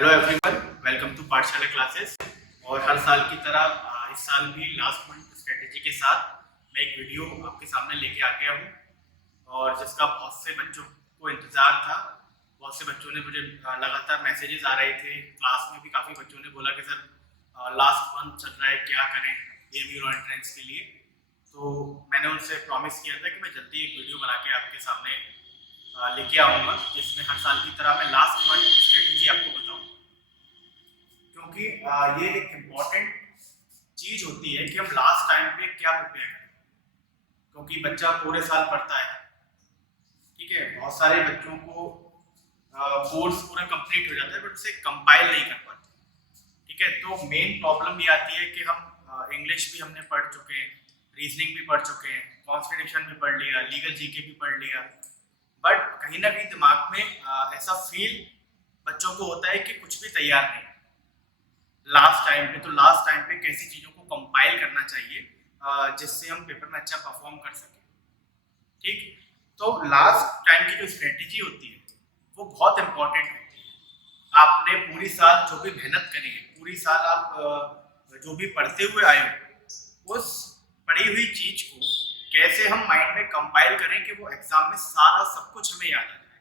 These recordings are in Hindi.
हेलो एवरीवन, वेलकम टू पाठशाला क्लासेस। और हर साल की तरह इस साल भी लास्ट मंथ स्ट्रेटेजी के साथ मैं एक वीडियो आपके सामने लेके आ गया हूँ और जिसका बहुत से बच्चों को इंतज़ार था। बहुत से बच्चों ने मुझे लगातार मैसेजेस आ रहे थे। क्लास में भी काफ़ी बच्चों ने बोला कि सर लास्ट मंथ चल रहा है, क्या करें एएमयू लॉ एंट्रेंस के लिए। तो मैंने उनसे प्रॉमिस किया था कि मैं जल्दी एक वीडियो बना के आपके सामने लेके आऊँगा, जिसमें हर साल की तरह मैं लास्ट मंथ स्ट्रेटेजी आपको बताऊँ, क्योंकि ये एक इम्पॉर्टेंट चीज होती है कि हम लास्ट टाइम पे क्या प्रिपेयर करें। क्योंकि बच्चा पूरे साल पढ़ता है, ठीक है, बहुत सारे बच्चों को कोर्स पूरा कंप्लीट हो जाता है बट उसे कंपाइल नहीं कर पाते, ठीक है। तो मेन प्रॉब्लम ये आती है कि हम इंग्लिश भी हमने पढ़ चुके हैं, रीजनिंग भी पढ़ चुके हैं, कॉन्स्टिट्यूशन भी पढ़ लिया, लीगल जीके भी पढ़ लिया, बट कहीं ना कहीं दिमाग में ऐसा फील बच्चों को होता है कि कुछ भी तैयार नहीं लास्ट टाइम पे। तो लास्ट टाइम पे कैसी चीजों को कंपाइल करना चाहिए जिससे हम पेपर में अच्छा परफॉर्म कर सकें, ठीक। तो लास्ट टाइम की जो स्ट्रेटेजी होती है वो बहुत इंपॉर्टेंट होती है। आपने पूरी साल जो भी मेहनत करी है, पूरी साल आप जो भी पढ़ते हुए आए हो, उस पढ़ी हुई चीज को कैसे हम माइंड में कंपाइल करें कि वो एग्जाम में सारा सब कुछ हमें याद आ जाए,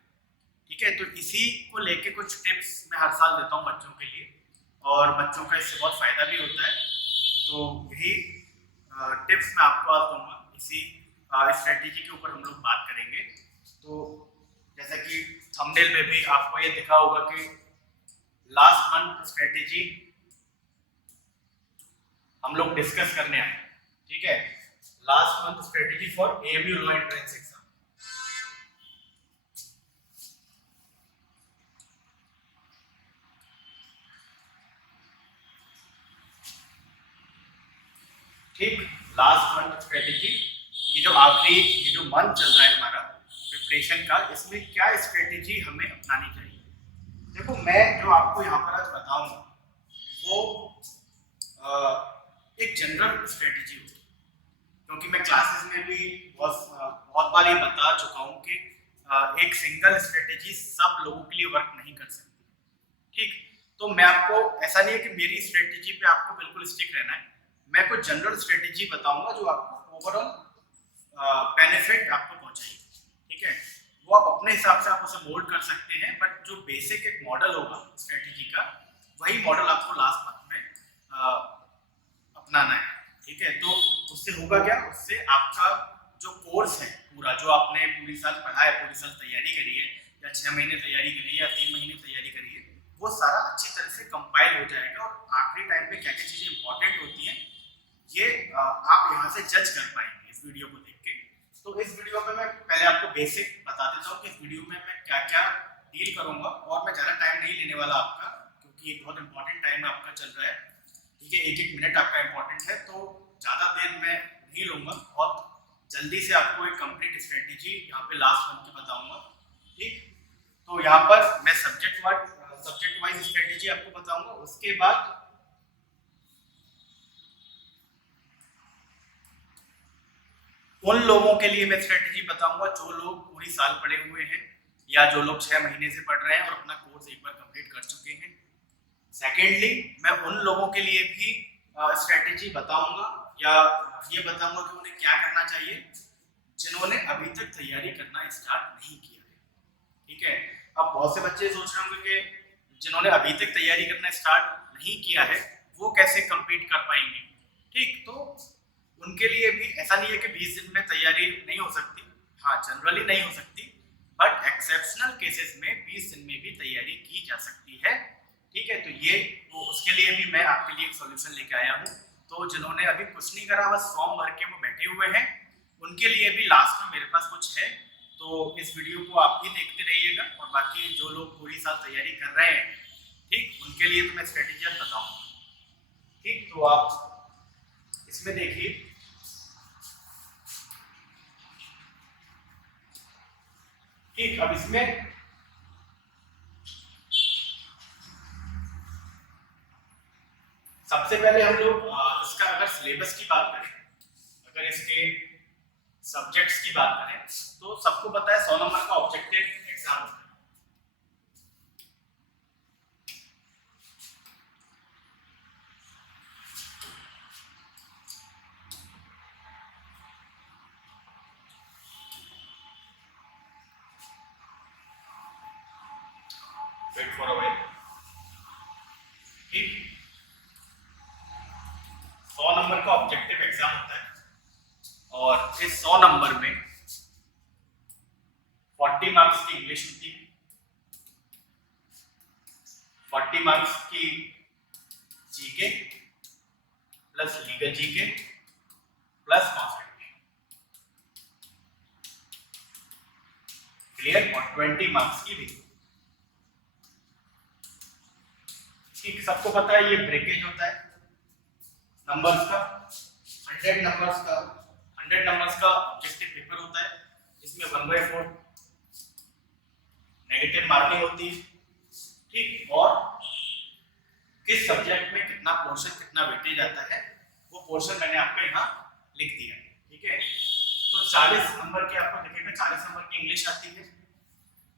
ठीक है। तो इसी को लेके कुछ टिप्स मैं हर साल देता हूँ बच्चों के लिए और बच्चों का इससे बहुत फायदा भी होता है। तो यही टिप्स मैं आपको आज दूंगा। इसी स्ट्रेटेजी के ऊपर हम लोग बात करेंगे। तो जैसा कि थंबनेल में भी आपको ये दिखा होगा कि लास्ट मंथ स्ट्रेटेजी हम लोग डिस्कस करने आए, ठीक है। Last month strategy for AMU law entrance exam. ठीक, लास्ट मंथ स्ट्रेटेजी, ये जो मंथ चल रहा है हमारा प्रिपरेशन का, इसमें क्या स्ट्रेटेजी हमें अपनानी चाहिए। देखो, मैं जो आपको यहाँ पर आज बताऊंगा वो एक जनरल स्ट्रेटेजी होगी, क्योंकि मैं क्लासेस में भी बहुत बार ये बता चुका हूँ कि एक सिंगल स्ट्रेटेजी सब लोगों के लिए वर्क नहीं कर सकती, ठीक। तो मैं आपको, ऐसा नहीं है कि मेरी स्ट्रेटेजी पे आपको बिल्कुल स्टिक रहना है। मैं कुछ जनरल स्ट्रेटेजी बताऊंगा जो आपको ओवरऑल बेनिफिट आपको पहुंचाएगी, ठीक है। वो आप अपने हिसाब से आप उसे मोल्ड कर सकते हैं, बट जो बेसिक एक मॉडल होगा स्ट्रेटेजी का, वही मॉडल आपको लास्ट मंथ में अपनाना है, ठीक है। तो उससे होगा क्या, उससे आपका जो कोर्स है पूरा, जो आपने पूरी साल पढ़ा है, पूरी साल तैयारी करी है, या 6 महीने तैयारी करी है या 3 महीने तैयारी करी है, वो सारा अच्छी तरह से कंपाइल हो जाएगा। और आखिरी टाइम पे क्या क्या चीजें इंपॉर्टेंट होती हैं ये आप यहाँ से जज कर पाएंगे इस वीडियो को देख के। तो इस वीडियो में मैं पहले आपको बेसिक बता देता हूँ कि इस वीडियो में मैं क्या क्या डील करूंगा, और मैं ज़्यादा टाइम नहीं लेने वाला आपका, क्योंकि ये बहुत इंपॉर्टेंट टाइम आपका चल रहा है, ठीक है। एक एक मिनट आपका इंपॉर्टेंट है, तो ज़्यादा देर मैं नहीं लूंगा। बहुत जल्दी से आपको एक कंप्लीट स्ट्रेटेजी यहाँ पे लास्ट मंथ की बताऊंगा, ठीक। तो यहाँ पर मैं सब्जेक्ट वाइज स्ट्रेटेजी आपको बताऊंगा। उसके बाद उन लोगों के लिए मैं स्ट्रेटेजी बताऊंगा जो लोग पूरी साल पढ़े हुए हैं, या जो लोग 6 महीने से पढ़ रहे हैं और अपना कोर्स एक बार कंप्लीट कर चुके हैं। सेकेंडली, मैं उन लोगों के लिए भी स्ट्रेटेजी बताऊंगा, या ये बताऊंगा कि उन्हें क्या करना चाहिए जिन्होंने अभी तक तैयारी करना स्टार्ट नहीं किया है, ठीक है। अब बहुत से बच्चे सोच रहे होंगे कि जिन्होंने अभी तक तैयारी करना स्टार्ट नहीं किया है वो कैसे कंप्लीट कर पाएंगे, ठीक। तो उनके लिए भी ऐसा नहीं है कि 20 दिन में तैयारी नहीं हो सकती, हाँ जनरली नहीं हो सकती, बट एक्सेप्शनल केसेस में 20 दिन में भी तैयारी की जा सकती है, ठीक है। तो उसके लिए भी मैं आपके लिए एक सॉल्यूशन लेके आया हूँ। तो जिन्होंने अभी कुछ नहीं करा, बस फॉर्म भर के वो बैठे हुए हैं, उनके लिए भी लास्ट में मेरे पास कुछ है। तो इस वीडियो को आप भी देखते रहिएगा, और बाकी जो लोग पूरी साल तैयारी कर रहे हैं, ठीक, उनके लिए तो मैं स्ट्रेटेजी बताऊंगा, ठीक। तो आप इसमें देखिए, ठीक। अब इसमें सबसे पहले हम लोग इसका अगर सिलेबस की बात करें, अगर इसके सब्जेक्ट्स की बात करें, तो सबको पता है 100 नंबर का ऑब्जेक्टिव एग्जाम होता है, वेट फॉर अ व्हाइल। ठीक, 100 नंबर का ऑब्जेक्टिव एग्जाम होता है और इस 100 नंबर में 40 मार्क्स की इंग्लिश होती है, 40 मार्क्स की GK plus legal GK plus constitution. Clear? और 20 मार्क्स की रीजनिंग। ठीक, सबको पता है ये ब्रेकेज होता है नंबर्स का। 100 नंबर्स का ऑब्जेक्टिव पेपर होता है, इसमें 1/4 नेगेटिव मार्किंग होती है। ठीक, और किस सब्जेक्ट में कितना पोर्शन कितना वेटेज आता है वो पोर्शन मैंने आपको यहाँ लिख दिया। ठीक है, तो 40 नंबर के आपको दिखेगा, 40 नंबर की इंग्लिश आती है,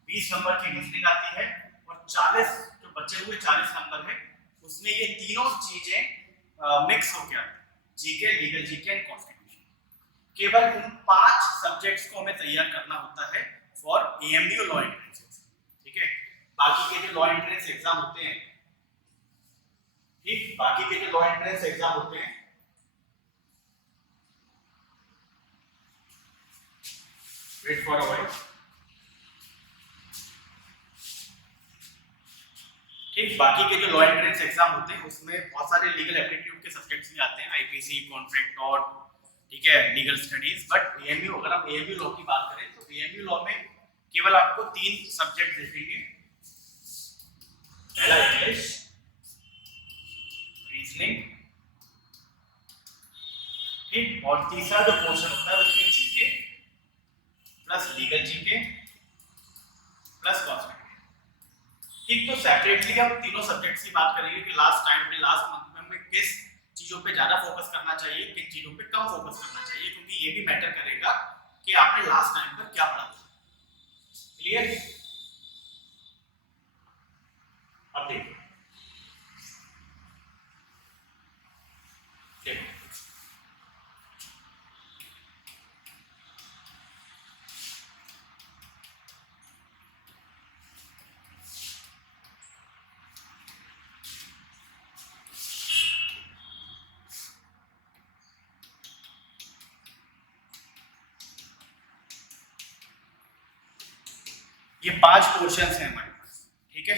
20 नंबर की रीजनिंग आती है और 40 जो बचे हुए 40 नंबर है उसमें ये तीनों चीजें मिक्स होकर आती है, GK, legal GK and constitution. केवल इन 5 सब्जेक्ट्स को हमें तैयार करना होता है फॉर एएमयू लॉ एंट्रेंस। ठीक है, बाकी के जो लॉ एंट्रेंस एग्जाम होते हैं, ठीक, बाकी के जो लॉ एंट्रेंस एग्जाम होते हैं, वेट फॉर अ व्हाइल। ठीक, बाकी के जो लॉ एंट्रेंस एग्जाम होते हैं उसमें बहुत सारे लीगल एप्टीट्यूड के सब्जेक्ट्स भी आते हैं, आईपीसी, कॉन्ट्रैक्ट लॉ, ठीक है, लीगल स्टडीज। बट एएमयू, अगर हम एएमयू लॉ की बात करें तो एएमयू लॉ में केवल आपको 3 सब्जेक्ट देखेंगे, पहला इंग्लिश, रीजनिंग, ठीक, और तीसरा जो पोर्शन होता है उसमें GK plus legal GK plus constitution. ठीक, तो सेपरेटली हम तीनों सब्जेक्ट्स की बात करेंगे कि लास्ट टाइम पे, लास्ट मंथ में किस चीजों पे ज्यादा फोकस करना चाहिए, किन चीजों पे कम फोकस करना चाहिए, क्योंकि ये भी मैटर करेगा कि आपने लास्ट टाइम पर क्या पढ़ा था। क्लियर? अब देखो, ये 5 पोर्शंस हैं हमारे पास। ठीक है,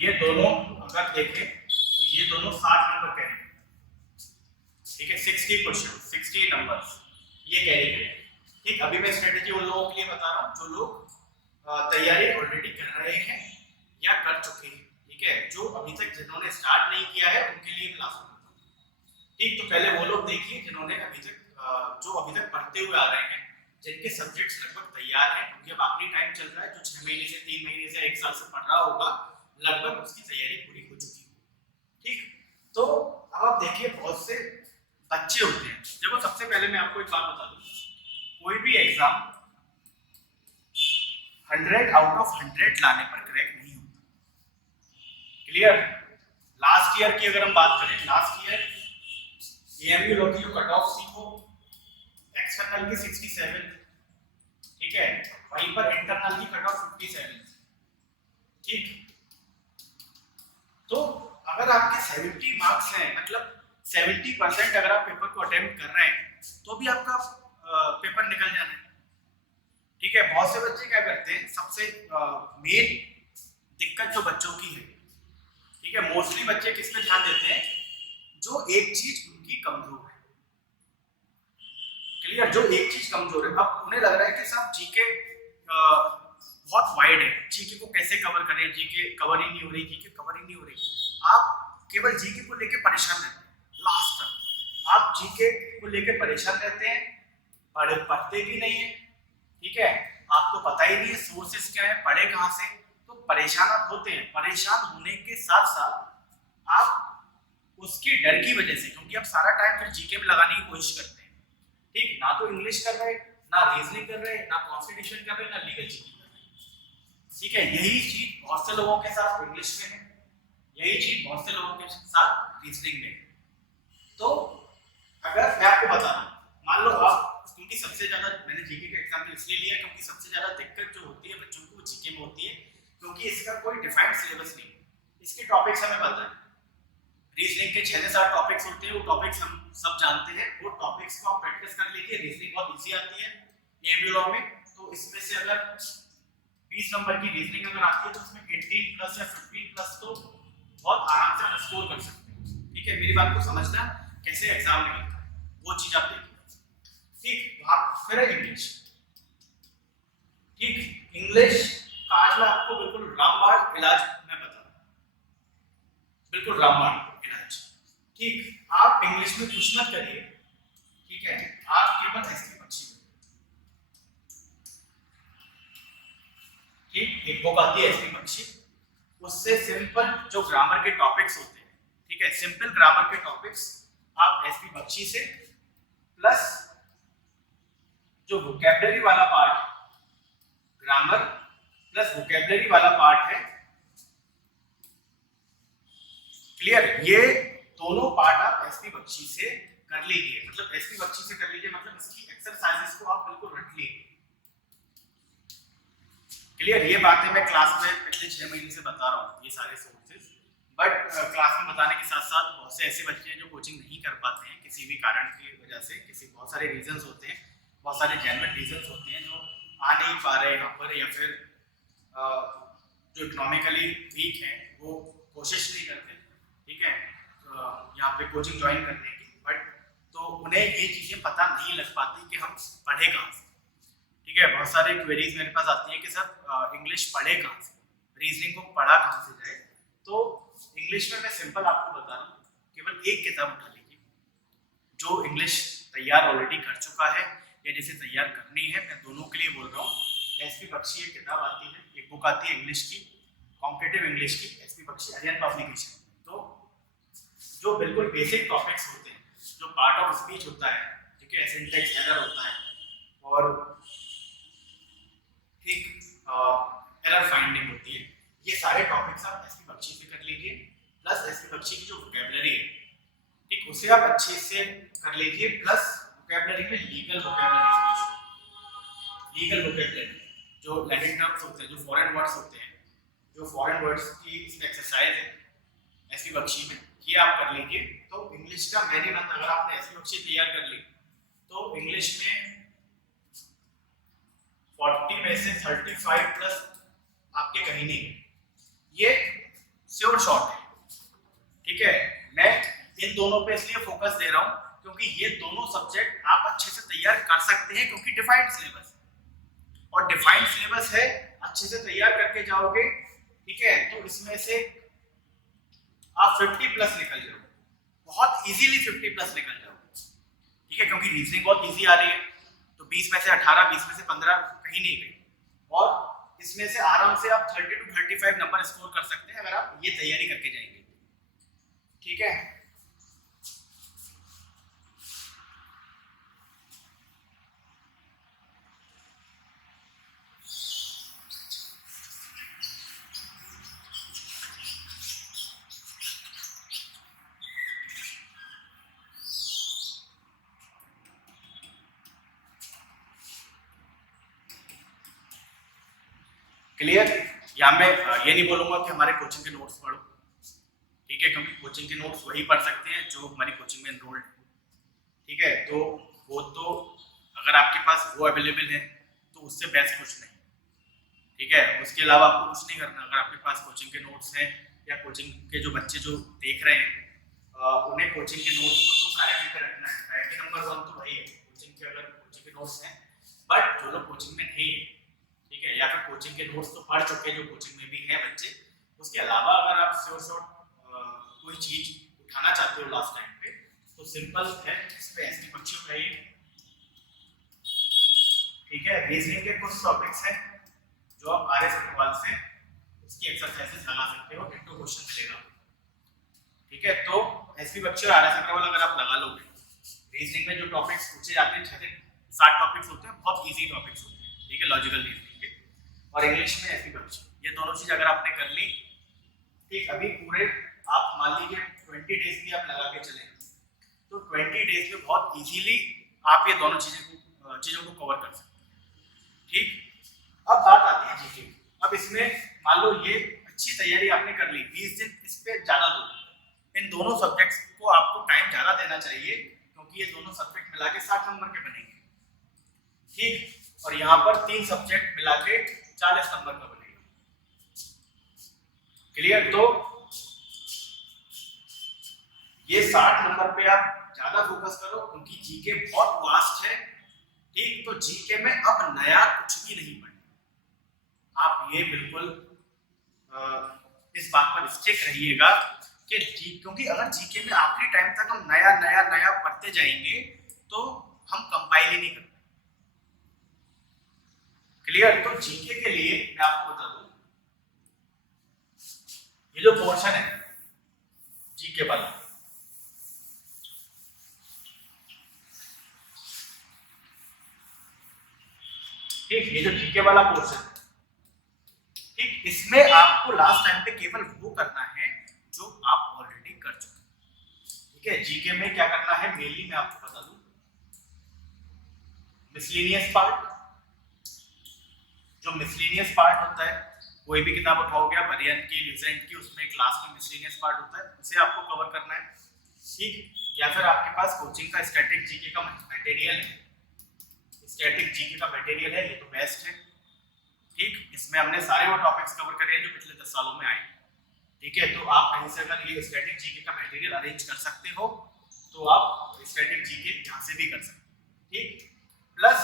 ये दोनों अगर देखें तो ये दोनों 60 नंबर के हैं। ठीक है, 60 क्वेश्चन, 60 नंबर्स ये कैरी करें। ठीक, अभी मैं स्ट्रेटेजी उन लोगों के लिए बता रहा हूँ जो लोग तैयारी ऑलरेडी कर रहे हैं या कर चुके हैं। ठीक है, जो अभी तक जिन्होंने स्टार्ट नहीं किया है उनके लिए क्लास बताता हूँ। ठीक, तो पहले वो लोग देखिए जिन्होंने अभी तक जो अभी तक पढ़ते हुए आ रहे हैं, जिनके सब्जेक्ट्स लगभग तैयार हैं, क्योंकि अब आखिरी टाइम चल रहा है, जो 6 महीने से 3 महीने से 1 साल से पढ़ रहा होगा लगभग उसकी तैयारी पूरी हो चुकी है। ठीक, तो अब आप देखिए बहुत से बच्चे होते हैं। देखो, सबसे पहले मैं आपको एक बात बता दूं, कोई भी एग्जाम 100 आउट ऑफ 100 लाने पर क्रैक नहीं होता। क्लियर? लास्ट ईयर की अगर हम बात करें, लास्ट ईयर एएमयू लॉ की जो कट ऑफ थी वो एक्सटर्नल की 67, ठीक है, वहीं पर इंटरनल की कट ऑफ 57। ठीक, तो अगर आपके 70 मार्क्स हैं, मतलब 70% अगर आप पेपर को अटेम्प्ट कर रहे हैं तो भी आपका पेपर निकल जाना है। ठीक है, बहुत से बच्चे क्या करते हैं, सबसे मेन दिक्कत जो बच्चों की है, ठीक है, मोस्टली बच्चे किस पे ध्यान देते हैं, जो एक चीज उनकी कमजोर है। क्लियर? जो एक चीज कमजोर है, अब उन्हें लग रहा है कि साहब जीके बहुत वाइड है, जीके को कैसे कवर करें, जीके कवर ही नहीं हो रही, जीके कवर ही नहीं हो रही। आप केवल जीके को लेके परेशान रहते हैं, लास्ट तक आप जीके को लेके परेशान रहते हैं, पढ़ते भी नहीं है। ठीक है, आपको पता ही नहीं है सोर्सेस क्या है, पढ़े कहां से, तो परेशान आप होते हैं। परेशान होने के साथ साथ आप उसके डर की वजह से, क्योंकि आप सारा टाइम फिर जीके में लगाने की कोशिश करते हैं, ठीक, ना तो इंग्लिश कर रहे, ना रीजनिंग कर रहे, ना कॉन्स्टिट्यूशन कर रहे, ना लीगल जीके कर रहे। ठीक है, यही चीज बहुत से लोगों के साथ इंग्लिश में है, यही चीज बहुत से लोगों के साथ रीजनिंग में है। तो अगर मैं आपको बता रहा हूं, मान लो आप क्योंकि सबसे ज़्यादा मैंने जीके का एग्जाम्पल इसलिए लिया क्योंकि सबसे ज़्यादा दिक्कत जो होती है बच्चों को जीके में होती है, क्योंकि इसका कोई डिफाइंड सिलेबस नहीं है, इसके टॉपिक्स हमें पता है। रीजनिंग के 6 से 7 टॉपिक्स होते हैं, वो टॉपिक्स हम सब जानते हैं, वो टॉपिक्स को आप प्रैक्टिस कर लीजिए। रीजनिंग बहुत इजी आती है एएमयू लॉ में, तो इसमें से अगर 20 नंबर की रीजनिंग अगर आती है तो उसमें 18 प्लस या 15 प्लस तो बहुत आराम से आप स्कोर कर सकते हैं। ठीक है, मेरी बात को समझना, कैसे एग्जाम निकलता है वो चीज आप देखिए। ठीक, आप फिर इंग्लिश। ठीक, इंग्लिश का आज मैं आपको बिल्कुल रामबाण इलाज मैं बता रहा हूं, बिल्कुल रामबाण इलाज। ठीक, आप इंग्लिश में कुछ मत करिए, ठीक है, आप केवल एसटी बख्शी। ठीक, एक बुक आती है एसटी बख्शी, उससे सिंपल जो ग्रामर के टॉपिक्स होते हैं, ठीक है, सिंपल ग्रामर के टॉपिक्स आप एसपी बख्शी से, प्लस जो वोकैबुलरी वाला पार्ट, ग्रामर प्लस वोकैबुलरी वाला पार्ट है, क्लियर, ये दोनों पार्ट आप एसपी बख्शी से कर लीजिए। मतलब एसपी बख्शी से कर लीजिए मतलब इसकी एक्सरसाइजेस को आप बिल्कुल रख लीजिए। क्लियर, ये बातें मैं क्लास में पिछले 6 महीने से बता रहा हूँ, ये सारे सोर्सेज, बट क्लास में बताने के साथ साथ बहुत से ऐसे बच्चे हैं जो कोचिंग नहीं कर पाते हैं किसी भी कारण की वजह से, बहुत सारे रीजंस होते हैं, बहुत सारे जेन्युइन रीजंस होते हैं, जो आ नहीं पा रहे यहाँ पर, या फिर जो इकोनॉमिकली वीक हैं वो कोशिश नहीं करते, ठीक है, यहाँ पे कोचिंग ज्वाइन करने की, बट तो उन्हें ये चीज़ें पता नहीं लग पाती कि हम पढ़े कहाँ से। ठीक है, बहुत सारे क्वेरीज मेरे पास आती है कि सर इंग्लिश पढ़े कहाँ से, रीजनिंग को पढ़ा कहाँ से जाए। तो इंग्लिश में मैं सिंपल आपको बता रहा हूँ, केवल एक किताब उठा लीजिए जो इंग्लिश तैयार ऑलरेडी कर चुका है या जिसे तैयार करनी है, मैं दोनों के लिए बोल रहा हूँ। एसपी बख्शी एक किताब आती है, एक बुक आती है इंग्लिश की, कॉम्पिटिटिव इंग्लिश की, एसपी बख्शी अरिहंत पब्लिकेशन। तो जो बिल्कुल बेसिक टॉपिक्स होते हैं, जो पार्ट ऑफ स्पीच होता है, ठीक है, सिंटैक्स एरर होता है, और ठीक एरर फाइंडिंग होती है, ये सारे टॉपिक्स आप एसपी बख्शी से कर लीजिए, प्लस एसपी बख्शी की जो वोकैबुलरी है, ठीक, उसे आप अच्छे से कर लीजिए, प्लस वोकैबुलरी में लीगल वोकैबुलरी जो लैटिन टर्म्स होते हैं, जो फॉरेन वर्ड्स होते हैं, जो फॉरेन वर्ड्स की इसमें एक्सरसाइज है एसपी बख्शी में, ये आप कर लीजिए। तो इंग्लिश का मेरी बात, अगर आपने एसपी बख्शी तैयार कर ली तो इंग्लिश में 40 में से 35 प्लस आपके कहीं नहीं, ये श्योर शॉट है। ठीक है, मैं इन दोनों पे इसलिए फोकस दे रहा हूं क्योंकि ये दोनों सब्जेक्ट आप अच्छे से तैयार कर सकते हैं, क्योंकि डिफाइंड सिलेबस और डिफाइंड सिलेबस है, अच्छे से तैयार करके जाओगे, ठीक है, तो इसमें से आप 50 प्लस निकल जाओगे, बहुत इजीली 50 प्लस निकल जाओगे। ठीक है, क्योंकि रीजनिंग बहुत इजी आ रही है, तो 20 में से 18, 20 में से 15 कहीं नहीं गई, और इसमें से आराम से आप 30 to 35 नंबर स्कोर कर सकते हैं अगर आप ये तैयारी करके जाएंगे। ठीक है, क्लियर। या मैं ये नहीं बोलूंगा कि हमारे कोचिंग के नोट्स पढ़ो, ठीक है, क्योंकि कोचिंग के नोट्स वही पढ़ सकते हैं जो हमारी कोचिंग में एनरोल्ड है। ठीक है, तो वो तो अगर आपके पास वो अवेलेबल है तो उससे बेस्ट कुछ नहीं। ठीक है, उसके अलावा आपको कुछ नहीं करना। अगर आपके पास कोचिंग के नोट्स हैं या कोचिंग के जो बच्चे जो देख रहे हैं उन्हें कोचिंग के नोट्स को तो प्रायोरिटी पे रखना है। प्रायोरिटी नंबर 1 तो वही है कोचिंग के, अगर कोचिंग के नोट्स हैं, बट जो लोग कोचिंग में नहीं है, ठीक है, या फिर कोचिंग के नोट्स तो पढ़ चुके जो कोचिंग में भी हैं बच्चे, उसके अलावा अगर आप शॉर्ट कोई चीज उठाना चाहते हो लास्ट टाइम पे, तो सिंपल है, इस पे एसटी बख्शी उठाइए। ठीक है, रीजनिंग के कुछ टॉपिक्स हैं जो आप आर एस अग्रवाल से उसकी एक्सरसाइजेस लगा सकते हो, इंटू क्वेश्चन मिलेगा। ठीक है, तो एसपी बख्शी और आर एस अग्रवाल अगर आप लगा लोगे, रीजनिंग में जो टॉपिक्स पूछे जाते हैं 6 से 7 टॉपिक्स होते हैं, बहुत इजी टॉपिक्स होते हैं, ठीक है, लॉजिकल रीजनिंग के, और इंग्लिश में एसपी बख्शी, ये दोनों चीज अगर आपने कर ली, ठीक, अभी पूरे आप मान लीजिए 20 डेज भी आप लगा के चले, तो 20 डेज में बहुत इजीली आप ये दोनों चीजें चीज़ों को कवर कर सकते हैं। ठीक, अब बात आती है जीके। अब इसमें मान लो ये अच्छी तैयारी आपने कर ली, 20 दिन इस पे ज़्यादा दो, इन दोनों सब्जेक्ट्स को आपको टाइम ज़्यादा देना चाहिए क्योंकि ये दोनों सब्जेक्ट मिला के 60 नंबर के बनेंगे। ठीक, और यहाँ पर 3 सब्जेक्ट मिला के 40 नंबर का बनेगा। क्लियर? तो ये 60 नंबर पे आप ज्यादा फोकस करो क्योंकि जीके बहुत वास्ट है। ठीक, तो जीके में अब नया कुछ भी नहीं पढ़ना। आप ये बिल्कुल इस बात पर स्टिक रहिएगा कि क्योंकि अगर जीके में आखिरी टाइम तक हम नया नया नया पढ़ते जाएंगे तो हम कंपाइल ही नहीं कर पाएंगे। क्लियर? तो जीके के लिए मैं आपको बता दूं, ये जो पोर्शन है जीके वाला, ठीक, ये जो जीके वाला पोर्शन है, ठीक, इसमें आपको लास्ट टाइम पे केवल वो करना है जो आप ऑलरेडी कर चुके हैं। ठीक है, जीके में क्या करना है मेनली मैं आपको बता दूं, मिसलेनियस पार्ट, जो मिसलेनियस पार्ट होता है, कोई भी किताब उठाओगे आप, अरिहंत की, ल्यूसेंट की, उसमें क्लास में मिसलेनियस पार्ट होता है, उसे आपको कवर करना है। ठीक, या फिर आपके पास कोचिंग का स्टैटिक जीके का मटेरियल है, स्टैटिक जीके का मटेरियल है, ये तो बेस्ट है। ठीक, इसमें हमने सारे वो टॉपिक्स कवर करे हैं जो पिछले 10 सालों में आए। ठीक है, तो आप कहीं से अगर ये स्टैटिक जीके का मटेरियल अरेंज कर सकते हो तो आप स्टैटिक जीके यहां से भी कर सकते हो। ठीक, प्लस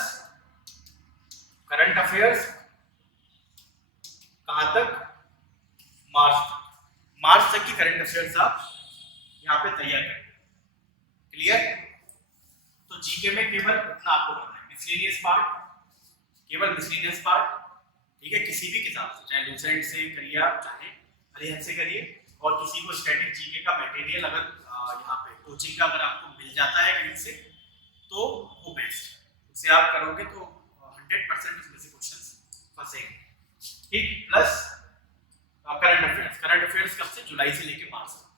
करंट अफेयर्स कहां तक, मार्च तक की करंट अफेयर्स आप यहां पे तैयार करें। क्लियर? तो जीके में केवल इतना आपको करना है, मिसलेनियस पार्ट, केवल मिसलेनियस पार्ट। ठीक है, किसी भी किताब से, चाहे ल्यूसेंट से करिए आप, चाहे अरिहंत से करिए, और किसी को स्टैटिक जीके का मटेरियल अगर यहाँ पे कोचिंग का अगर आपको मिल जाता है कहीं से तो वो बेस्ट है, उसे आप करोगे तो 100% उसमें से क्वेश्चंस फंसेंगे। ठीक, प्लस करंट अफेयर्स कब से, जुलाई से लेके मार्च तक,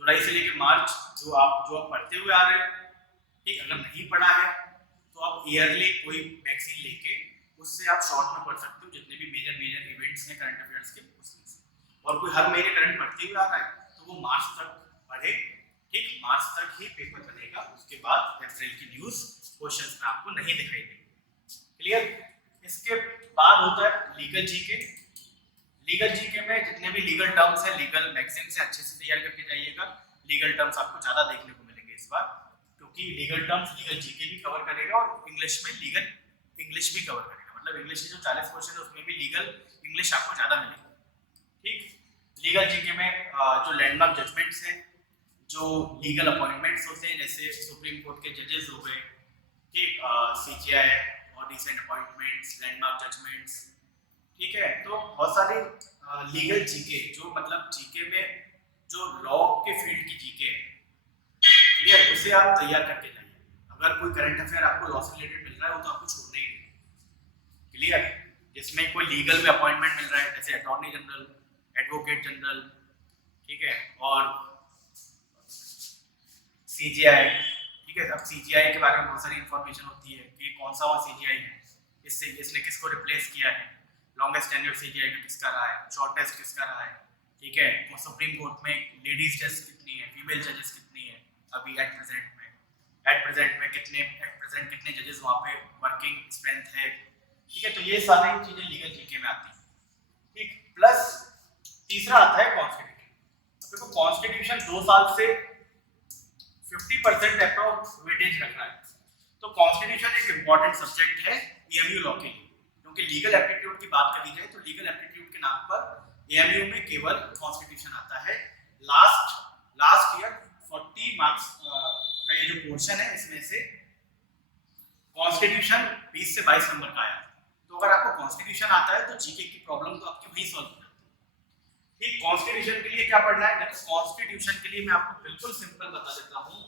जुलाई से लेके मार्च जो आप पढ़ते हुए आ रहे हैं। ठीक, अगर नहीं पढ़ा है तो आप ईयरली कोई मैगजीन लेके उससे आप शॉर्ट में पढ़ सकते हो, जितने भी मेजर इवेंट्स हैं करंट अफेयर्स के उसमें से। और कोई हर महीने करंट पढ़ते हुए आ रहा है तो वो मार्च तक पढ़े। ठीक, मार्च तक ही पेपर बनेगा, उसके बाद अप्रैल की न्यूज क्वेश्चंस में आपको नहीं दिखाई देगी। क्लियर? इसके बाद होता है लीगल जीके। लीगल जीके में जितने भी लीगल टर्म्स हैं, लीगल मैगजीन से अच्छे से तैयार करके जाइएगा। लीगल टर्म्स आपको ज्यादा देखने को मिलेंगे इस बार, क्योंकि लीगल टर्म्स लीगल जीके भी कवर करेगा और इंग्लिश में लीगल इंग्लिश भी कवर करेगा। मतलब इंग्लिश के जो 40 क्वेश्चन है उसमें भी लीगल इंग्लिश आपको ज्यादा मिलेगी। ठीक, लीगल जीके में जो लैंडमार्क जजमेंट्स हैं, जो लीगल अपॉइंटमेंट्स होते हैं, जैसे सुप्रीम कोर्ट के जजेस हो गए, ठीक, सीजीआई और रिसेंट अपॉइंटमेंट्स, लैंडमार्क जजमेंट्स। ठीक है, तो बहुत सारे लीगल जीके जो मतलब जीके में जो लॉ के फील्ड की जीके है, क्लियर, उसे आप तैयार करके जाइए। अगर कोई करंट अफेयर आपको लॉ से रिलेटेड मिल रहा है वो तो आपको छोड़ना ही नहीं। क्लियर? जिसमें कोई लीगल में अपॉइंटमेंट मिल रहा है, जैसे अटॉर्नी जनरल, एडवोकेट जनरल, ठीक है, और सीजीआई। ठीक है, अब सीजीआई के बारे में बहुत सारी इंफॉर्मेशन होती है कि कौन सा वो सीजीआई है, इसने किसको रिप्लेस किया है, लॉन्गेस्ट टेन्योर सीजीआई का किसका रहा है, शॉर्टेस्ट किसका रहा है। ठीक है, तो सुप्रीम कोर्ट में लेडीज जज कितनी है, फीमेल जजेस कितनी है अभी एट प्रेजेंट में कितने जजेस वहाँ पे वर्किंग स्ट्रेंथ है। ठीक है, तो ये सारी चीजें लीगल जीके में आती है। ठीक, प्लस तीसरा आता है कॉन्स्टिट्यूशन। देखो कॉन्स्टिट्यूशन 2 साल से 50% अप्रॉक्स वेटेज रख रहा है, तो कॉन्स्टिट्यूशन एक इंपॉर्टेंट सब्जेक्ट है एएमयू लॉ के लिए। क्योंकि लीगल एप्टीट्यूड की बात करी जाए तो लीगल एप्टीट्यूड के नाम पर एएमयू में केवल कॉन्स्टिट्यूशन आता है। लास्ट ईयर 40 मार्क्स का ये जो पोर्शन है इसमें से कॉन्स्टिट्यूशन 20 से 22 नंबर का आया। तो अगर आपको कॉन्स्टिट्यूशन आता है तो जीके की प्रॉब्लम तो आपकी वही सॉल्व हो जाती है। ठीक, कॉन्स्टिट्यूशन के लिए क्या पढ़ना है? देखो कॉन्स्टिट्यूशन के लिए मैं आपको बिल्कुल सिंपल बता देता हूं।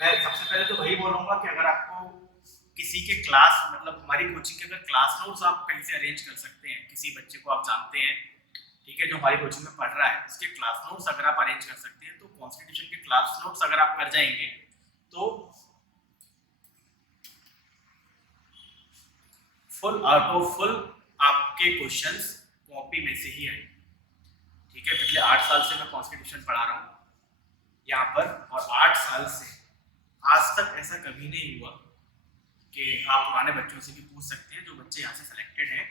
मैं सबसे पहले तो वही बोलूंगा कि अगर आपको किसी के क्लास मतलब हमारी कोचिंग के अगर क्लास नोट्स आप कहीं से अरेंज कर सकते हैं, किसी बच्चे को आप जानते हैं, ठीक है, जो हमारी कोचिंग में पढ़ रहा है, उसके क्लास नोट्स अगर आप अरेंज कर सकते हैं तो कॉन्स्टिट्यूशन के क्लास नोट्स अगर आप कर जाएंगे तो फुल आपके क्वेश्चंस कॉपी में से ही आए। ठीक है, पिछले 8 साल से मैं कॉन्स्टिट्यूशन पढ़ा रहा हूँ यहाँ पर, और 8 साल से आज तक ऐसा कभी नहीं हुआ कि आप पुराने बच्चों से भी पूछ सकते हैं जो बच्चे यहाँ से सिलेक्टेड हैं।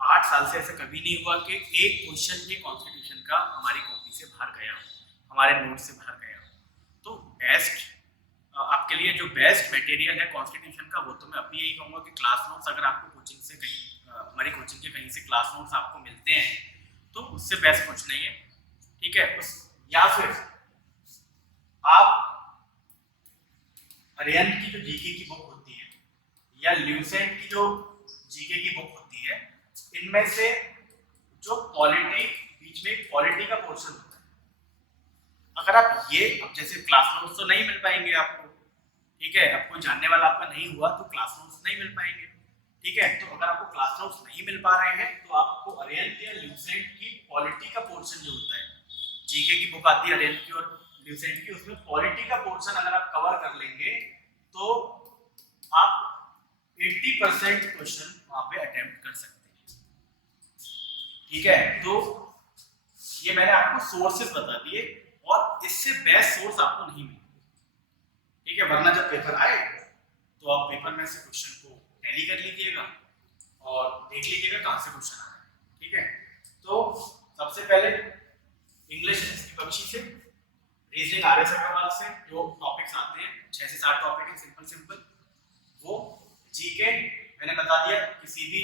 8 साल से ऐसा कभी नहीं हुआ कि एक क्वेश्चन भी कॉन्स्टिट्यूशन का हमारी कॉपी से बाहर गया हो, हमारे नोट से बाहर गया हो। तो बेस्ट आपके लिए जो बेस्ट मटेरियल है कॉन्स्टिट्यूशन का, वो तो मैं अभी यही कहूँगा कि क्लास नोट्स, अगर आपको कोचिंग से कहीं हमारी कोचिंग के कहीं से क्लास नोट्स आपको मिलते हैं तो उससे बेस्ट कुछ नहीं है। ठीक है, उस या फिर आप अरिहंत की जो जीके की बुक होती है या ल्यूसेंट की जो जीके की बुक होती है, इनमें से जो पॉलिटी, बीच में पॉलिटी का पोर्शन होता है, अगर आप ये, अब जैसे क्लास नोट्स तो नहीं मिल पाएंगे आपको, ठीक है, अब कोई जानने वाला आपका नहीं हुआ तो क्लास नोट्स नहीं मिल पाएंगे। ठीक है, तो अगर आपको क्लास नोट्स नहीं मिल पा रहे हैं तो आपको अरिहंत या ल्यूसेंट की पॉलिटी का पोर्शन जो होता है, जीके की बुक आती है अरिहंत की और ल्यूसेंट की, उसमें पॉलिटी का पोर्शन अगर आप कवर कर लेंगे तो आप 80% क्वेश्चन वहां पे अटेम्प्ट कर सकते हैं। ठीक है, तो ये मैंने आपको सोर्सेस बता दिए और इससे बेस्ट सोर्स आपको नहीं मिलेगा। ठीक है, वरना जब पेपर आए तो आप पेपर में से क्वेश्चन को टैली कर लीजिएगा और देख लीजिएगा कहां से क्वेश्चन आ रहा है। ठीक है, तो सबसे पहले इंग्लिश एसपी बख्शी से, रीजनिंग आर एस अग्रवाल से जो टॉपिक्स आते हैं 6 से 7 टॉपिक है सिंपल वो। जीके मैंने बता दिया, किसी भी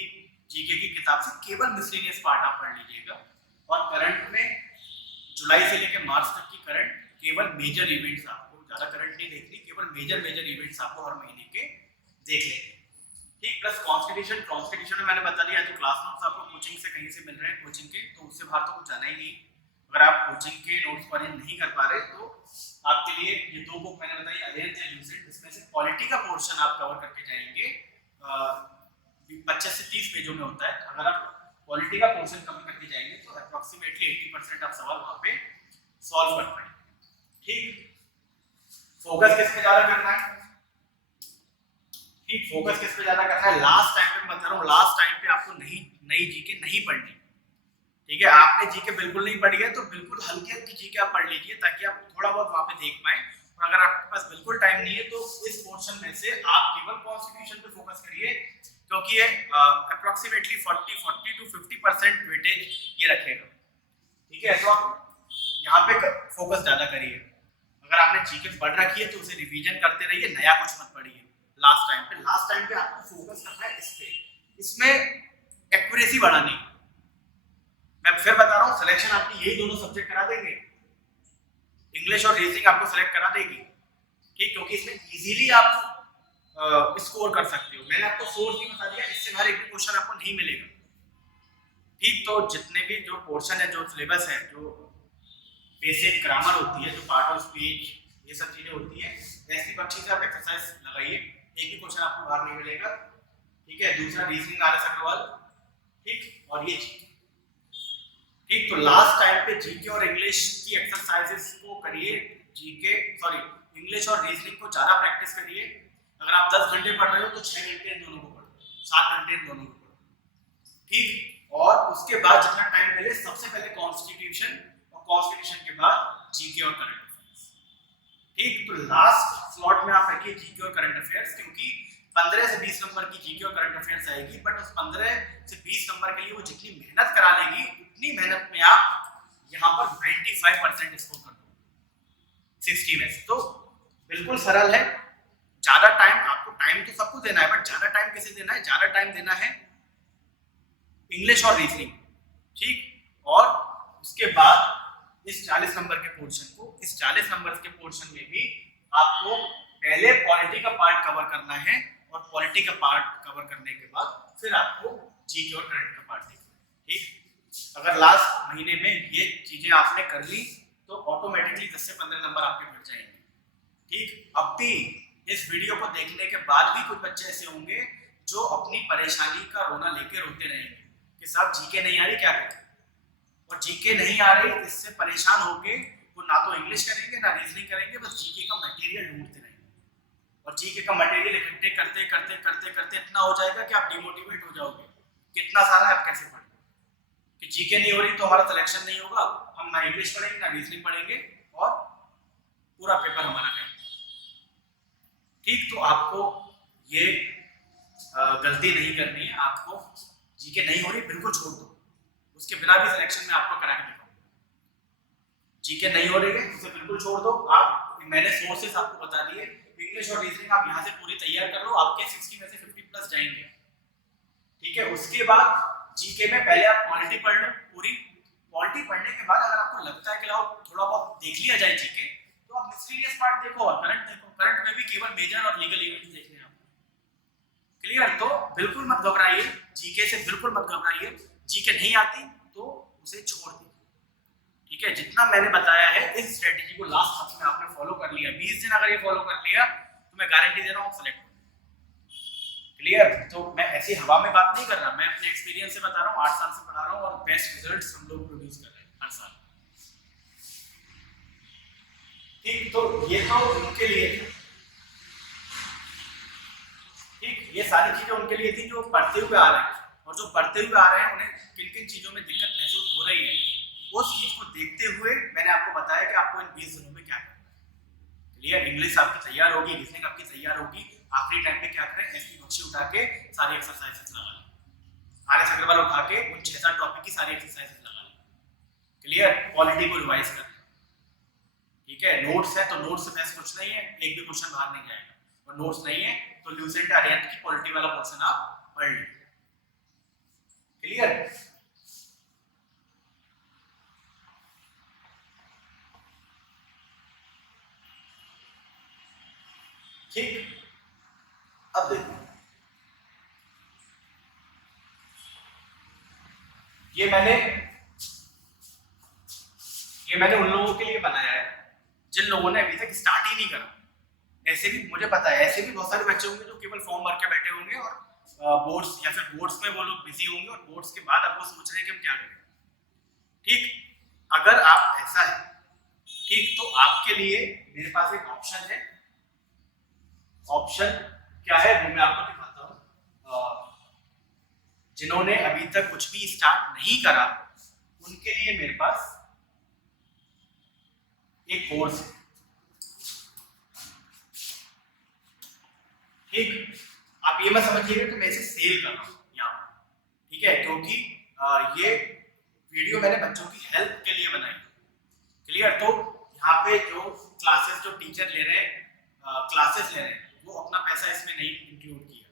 जीके की किताब से केवल मिसलेनियस पार्ट आप पढ़ लीजिएगा, और करंट में जुलाई से लेकर मार्च तक की करंट, केवल मेजर इवेंट्स, आपको ज्यादा करंट नहीं देखनी, केवल मेजर इवेंट्स आपको हर महीने के देख लेंगे। ठीक, प्लस कॉन्स्टिट्यूशन में मैंने बता दिया, जो क्लास नोट्स आपको कोचिंग से कहीं से मिल रहे हैं कोचिंग के, तो उससे बाहर तो कुछ जाना ही नहीं। अगर आप कोचिंग के नोट्स को अरेंज नहीं कर पा रहे तो आपके लिए ये 2 बुक मैंने बताई, अरिहंत या ल्यूसेंट, इसमें से पॉलिटी का पोर्शन आप कवर करके जाएंगे। 25 से 30 पेजों में होता है, अगर आप पॉलिटी का पोर्शन कवर करके जाएंगे तो अप्रोक्सीमेटली 80% आप सवाल वहां पे सॉल्व कर पाएंगे। ठीक, फोकस किस पे ज्यादा करना है? ठीक, फोकस किस पे ज्यादा करना है? लास्ट टाइम पे बता रहा हूँ, लास्ट टाइम पे आपको नई जीके नहीं पढ़नी। ठीक है, आपने जीके बिल्कुल नहीं पढ़ी है तो बिल्कुल हल्की जीके आप पढ़ लीजिए ताकि आप थोड़ा बहुत वहां पे देख पाए। और अगर आपके पास बिल्कुल टाइम नहीं है तो इस पोर्शन में से आप केवल कॉन्स्टिट्यूशन पे फोकस करिए, क्योंकि ये अप्रोक्सीमेटली 40 to 50% वेटेज ये रखेगा। ठीक है, तो आप यहाँ पे फोकस ज्यादा करिए। अगर आपने जीके पढ़ रखी है तो उसे रिवीजन करते रहिए, नया कुछ मत पढ़िए। लास्ट टाइम पे आपको फोकस करना है इस पे, इसमें एक्यूरेसी बढ़ानी। मैं फिर बता रहा हूँ, सिलेक्शन आपकी यही दोनों सब्जेक्ट करा देंगे, इंग्लिश और रीजनिंग आपको सिलेक्ट करा देगी। ठीक, क्योंकि इसमें इजीली आप स्कोर कर सकते हो। मैंने आपको सोर्स भी बता दिया, इससे हर एक क्वेश्चन आपको नहीं मिलेगा। ठीक, तो जितने भी जो पोर्शन है, जो सिलेबस है, जो बेसिक ग्रामर होती है, जो पार्ट ऑफ स्पीच, ये सब चीजें होती है, एसपी बख्शी से आप एक्सरसाइज लगाइए, एक ही क्वेश्चन आपको बाहर नहीं मिलेगा। ठीक है, दूसरा रीजनिंग आर एस अग्रवाल। ठीक, और ये ठीक, तो लास्ट टाइम पे जीके और इंग्लिश की एक्सरसाइजेस को करिए, इंग्लिश और रीजनिंग को ज्यादा प्रैक्टिस करिए। अगर आप 10 घंटे पढ़ रहे हो तो 6 घंटे इन दोनों को पढ़ो, 7 घंटे इन दोनों को पढ़ो। ठीक, और उसके बाद जितना टाइम मिले सबसे पहले कॉन्स्टिट्यूशन, और कॉन्स्टिट्यूशन के बाद जीके और करंट अफेयर्स। ठीक, तो लास्ट स्लॉट में आप रखिए जीके और करंट अफेयर्स, क्योंकि 15 से 20 नंबर की जीके और करंट अफेयर्स आएगी, बट उस 15 से 20 नंबर के लिए वो जितनी मेहनत करा लेगी, उतनी मेहनत में आप यहाँ पर 95% स्कोर कर दो 60 में से। तो बिल्कुल सरल है। ज्यादा टाइम, आपको टाइम तो सबको देना है, बट ज्यादा टाइम किसे देना है? ज्यादा टाइम देना है इंग्लिश और रीजनिंग। ठीक, और उसके बाद इस 40 नंबर के पोर्शन को, इस 40 नंबर के पोर्शन में भी आपको पहले पॉलिटी का पार्ट कवर करना है, और पॉलिटी का पार्ट कवर करने के बाद फिर आपको जीके और करंट का पार्ट देखना है। ठीक, अगर लास्ट महीने में ये चीजें आपने कर ली तो ऑटोमेटिकली 10 से 15 नंबर आपके बढ़ जाएंगे। ठीक, अब भी इस वीडियो को देखने के बाद भी कुछ बच्चे ऐसे होंगे जो अपनी परेशानी का रोना लेके रोते रहेंगे कि साहब जीके नहीं आ रही, क्या करें? और जीके नहीं आ रही, इससे परेशान होके वो ना तो इंग्लिश करेंगे ना रीजनिंग करेंगे, बस जीके का मटेरियल ढूंढते रहेंगे। और जीके का मटेरियल इकट्ठे करते करते करते करते इतना हो जाएगा कि आप डिमोटिवेट हो जाओगे, कितना सारा है आप कैसे पढ़ेंगे, कि जीके नहीं हो रही तो हमारा सिलेक्शन नहीं होगा, हम ना इंग्लिश पढ़ेंगे ना रीजनिंग पढ़ेंगे और पूरा पेपर हमारा करेंगे। ठीक, तो आपको ये गलती नहीं करनी है, आपको जीके नहीं हो रही बिल्कुल छोड़ दो, उसके बिना भी सिलेक्शन में आपको करा के दिखाऊंगा। जीके नहीं हो रही है उसे बिल्कुल छोड़ दो। आप, मैंने सोर्सेस आपको बता दिए, इंग्लिश और रीजनिंग आप यहाँ से पूरी तैयार कर लो, आपके 60 में से 50 प्लस जाएंगे। ठीक है, उसके बाद जीके में पहले आप पॉलिटी पढ़ लो पूरी। पॉलिटी पढ़ने के बाद अगर आपको लगता है कि लाओ थोड़ा बहुत देख लिया जाए जीके, तो आप मिस्टीरियस पार्ट देखो और करंट देखो। करंट में भी केवल मेजर और लीगल इवेंट्स देखने हैं आपको। क्लियर? तो बिल्कुल मत घबराइए, जीके से बिल्कुल मत घबराइए। जीके नहीं आती तो उसे छोड़ दीजिए। ठीक है, जितना मैंने बताया है इस स्ट्रेटेजी को लास्ट हफ्ते में आपने फॉलो कर लिया, 20 दिन अगर ये फॉलो कर लिया तो मैं गारंटी दे रहा हूँ सेलेक्ट। क्लियर? तो मैं ऐसी हवा में बात नहीं कर रहा, मैं अपने एक्सपीरियंस से बता रहा हूँ, 8 साल से पढ़ा रहा हूँ और बेस्ट रिजल्ट्स हम लोग प्रोड्यूस कर रहे हैं हर साल। ठीक, तो ये तो उनके लिए था। ठीक, ये सारी चीजें उनके लिए थी जो पढ़ते हुए आ रहे हैं, और जो पढ़ते हुए आ रहे हैं उन्हें किन किन चीजों में दिक्कत महसूस हो रही है, उस चीज को देखते हुए मैंने आपको बताया कि आपको इन 20 दिनों में क्या करना है। क्लियर? इंग्लिश आपकी तैयार होगी, रीजनिंग आपकी तैयार होगी, आखिरी टाइम पे क्या करें, एसपी बख्शी उठा के सारी एक्सरसाइजेस लगा लें, आरएस अग्रवाल उठा के उन 6-7 टॉपिक की सारी एक्सरसाइजेस लगा लें। क्लियर? पॉलिटी को रिवाइज कर लें। ठीक है, नोट्स है तो नोट्स से बेस्ट कुछ नहीं है, एक भी क्वेश्चन बाहर नहीं जाएगा, और नोट्स नहीं है तो ल्यूसेंट आर्यन की पॉलिटी वाला पोर्शन आप पढ़ लीजिए। क्लियर? ठीक, अब देखो, ये मैंने उन लोगों के लिए बनाया है जिन लोगों ने अभी तक स्टार्ट ही नहीं करा। ऐसे भी मुझे पता है, ऐसे भी बहुत सारे बच्चे होंगे जो केवल फॉर्म भर के बैठे होंगे और बोर्ड्स या फिर बोर्ड्स में वो लोग बिजी होंगे, और बोर्ड्स के बाद अब वो सोच रहे हैं कि हम क्या करें। ठीक, अगर आप ऐसा है, ठीक, तो आपके लिए मेरे पास एक ऑप्शन है। ऑप्शन क्या है वो मैं आपको दिखाता हूं। जिन्होंने अभी तक कुछ भी स्टार्ट नहीं करा उनके लिए मेरे पास एक कोर्स है। ठीक, आप ये मत समझिएगा कि मैं इसे सेल कर रहा हूं यहाँ पर। ठीक है, क्योंकि ये वीडियो मैंने बच्चों की हेल्प के लिए बनाई। क्लियर? तो यहाँ पे जो क्लासेस, जो टीचर ले रहे हैं, क्लासेस ले रहे हैं, वो अपना पैसा इसमें नहीं इंक्लूड किया।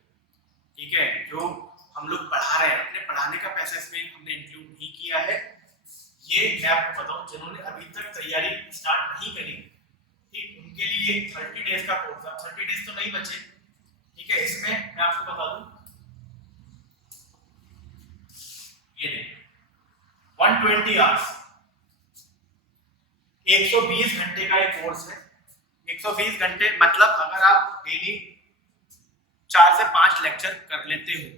ठीक है, जो हम लोग पढ़ा रहे हैं अपने पढ़ाने का पैसा इसमें हमने इंक्लूड नहीं किया है। ये मैं आपको बताऊं, जिन्होंने अभी तक तैयारी स्टार्ट नहीं करी, ठीक, उनके लिए 30 डेज का कोर्स है। 30 डेज तो नहीं बचे। ठीक है, इसमें मैं आपको बता दूं, ये देखिए 120 आवर्स, 120 घंटे का एक कोर्स है। 120 घंटे मतलब अगर आप डेली 4 से 5 लेक्चर कर लेते हो,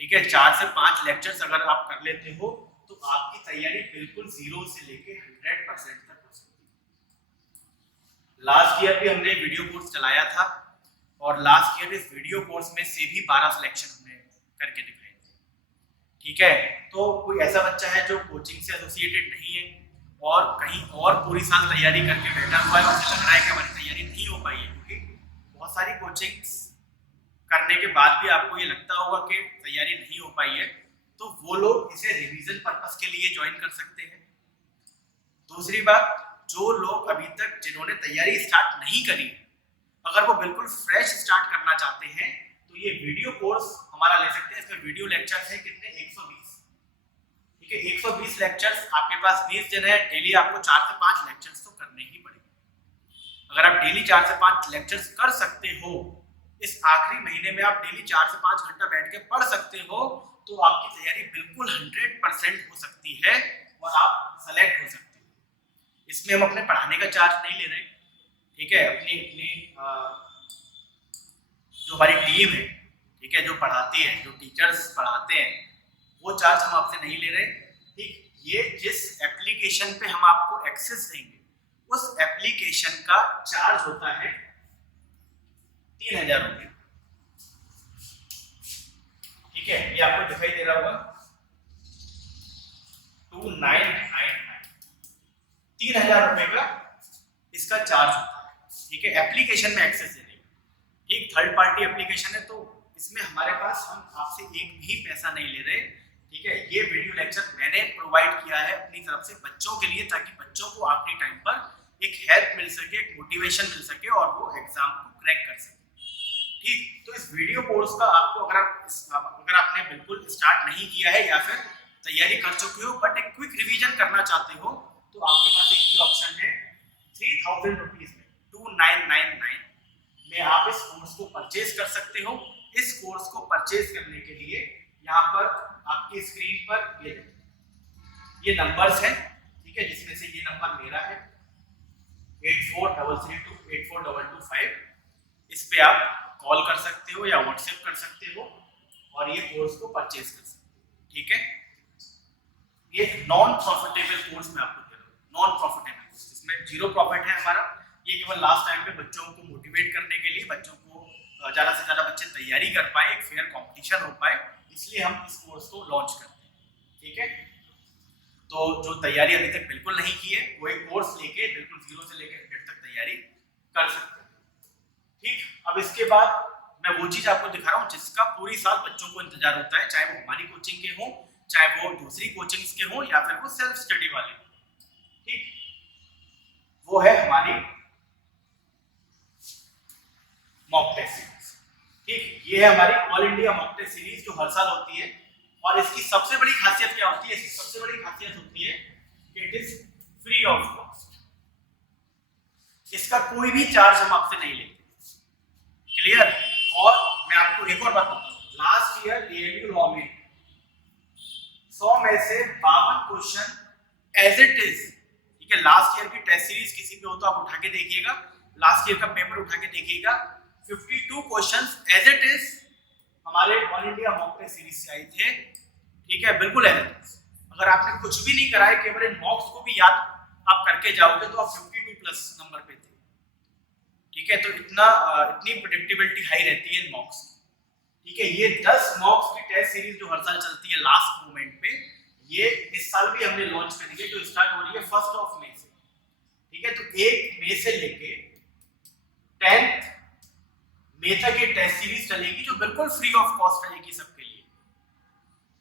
ठीक है, 4 से 5 लेक्चर्स अगर आप कर लेते हो तो आपकी तैयारी बिल्कुल 0 से लेके 100% तक हो सकती है। लास्ट ईयर भी हमने वीडियो कोर्स चलाया था, और लास्ट ईयर इस वीडियो कोर्स में से भी 12 सिलेक्शन हमने करके दिखाए थे। ठीक है, तो कोई ऐसा बच्चा है जो कोचिंग से एसोसिएटेड नहीं है और कहीं और पूरी साल तैयारी करके बैठा हुआ है, उसे लग रहा है कि हमारी तैयारी नहीं हो पाई है, क्योंकि बहुत सारी कोचिंग्स करने के बाद भी आपको ये लगता होगा कि तैयारी नहीं हो पाई है, तो वो लोग इसे रिवीजन पर्पस के लिए ज्वाइन कर सकते हैं। दूसरी बात, जो लोग अभी तक जिन्होंने तैयारी स्टार्ट नहीं करी, अगर वो बिल्कुल फ्रेश स्टार्ट करना चाहते हैं तो ये वीडियो कोर्स हमारा ले सकते हैं। इसमें वीडियो लेक्चर्स है कितने, 120। ठीक है, 120 लेक्चर्स, आपके पास 20 दिन है, डेली आपको 4 से 5 लेक्चर्स तो करने ही पड़ेंगे। अगर आप डेली 4 से 5 लेक्चर्स कर सकते हो, इस आखिरी महीने में आप डेली 4 से 5 घंटा बैठ के पढ़ सकते हो, तो आपकी तैयारी बिल्कुल 100% हो सकती है और आप सेलेक्ट हो सकते हो। इसमें हम अपने पढ़ाने का चार्ज नहीं ले रहे। ठीक है, अपनी जो हमारी टीम है, ठीक है, जो पढ़ाती है, जो टीचर्स पढ़ाते हैं, वो चार्ज हम आपसे नहीं ले रहे। ठीक, ये जिस एप्लीकेशन पे हम आपको एक्सेस देंगे उस एप्लीकेशन का चार्ज होता है 3000 रुपये। ठीक है, ये आपको दिखाई दे रहा होगा 2999, 3000 रुपये का इसका चार्ज होता है। ठीक है, एप्लीकेशन में एक्सेस देने का। ठीक, थर्ड पार्टी एप्लीकेशन है तो इसमें हमारे पास हम आपसे एक भी पैसा नहीं ले रहे। ठीक है, ये वीडियो लेक्चर मैंने प्रोवाइड किया है अपनी तरफ से बच्चों के लिए, ताकि बच्चों को आखिरी टाइम पर एक हेल्प मिल सके, एक मोटिवेशन मिल सके और वो एग्जाम को क्रैक कर सके। ठीक, तो इस वीडियो कोर्स का आपको अगर आपने बिल्कुल स्टार्ट नहीं किया है या फिर तैयारी कर चुके हो बट एक क्विक रिवीजन करना चाहते हो, तो आपके पास एक ये ऑप्शन है 3000 रुपीज में 2999 में आप इस कोर्स को परचेज कर सकते हो। इस कोर्स को परचेज करने के लिए यहाँ पर आपकी स्क्रीन पर ये नंबर्स हैं। ठीक है, जिसमें से ये नंबर मेरा है 8433284225। इस पे आप कॉल कर सकते हो या व्हाट्सएप कर सकते हो और ये कोर्स को परचेज कर सकते हो। ठीक है, ये नॉन प्रॉफिटेबल कोर्स में आपको दे रहा हूँ, नॉन प्रॉफिटेबल कोर्स जिसमें 0 प्रॉफिट है हमारा। ये केवल लास्ट टाइम पे बच्चों को मोटिवेट करने के लिए, बच्चों को ज्यादा से ज्यादा बच्चे तैयारी कर पाए, एक फेयर कंपटीशन हो पाए, इसलिए हम इस कोर्स को लॉन्च करते हैं। ठीक है, तो जो तैयारी अभी तक बिल्कुल नहीं की है वो एक कोर्स लेके बिल्कुल 0 से लेकर 100 तक तैयारी कर सकते हैं। ठीक, अब इसके बाद मैं वो चीज आपको दिखा रहा हूँ जिसका पूरी साल बच्चों को इंतजार होता है, चाहे वो हमारी कोचिंग के हो, चाहे वो दूसरी कोचिंग्स के हो या फिर वो सेल्फ स्टडी वाले। ठीक, वो है हमारी मॉक टेस्ट सीरीज। ठीक, ये है हमारी all India mock test series जो हर साल होती है। और इसकी सबसे बड़ी खासियत क्या होती है? इसकी सबसे बड़ी खासियत होती है कि it is free of cost. इसका कोई भी चार्ज हम आपसे नहीं लेते। क्लियर? और मैं आपको एक और बात बताता हूँ, लास्ट ईयर एएमयू लॉ में 100 में से 52 क्वेश्चन एज इट इज। ठीक है, लास्ट ईयर की टेस्ट सीरीज किसी पे हो तो आप उठा के देखिएगा, लास्ट ईयर का पेपर उठा के देखिएगा, 52 क्वेश्चंस एज इट इज हमारे all India mock test series से आए थे। ठीक है, बिल्कुल एज इट इज। अगर आपने कुछ भी नहीं करा है, केवल इन मॉक्स को भी याद आप करके जाओगे तो आप 52 प्लस नंबर पे थे। ठीक है, तो इतनी प्रेडिक्टेबिलिटी हाई रहती है इन मॉक्स की। ठीक है, ये 10 मॉक्स की टेस्ट सीरीज जो हर साल चलती है लास्ट मोमेंट पे, ये इस साल भी हमने लॉन्च करी है, जो स्टार्ट हो रही है 1 मई से। ठीक है, तो 1 मई से लेके 10 मई तक ये टेस्ट सीरीज चलेगी जो बिल्कुल फ्री ऑफ कॉस्ट रहेगी सबके लिए।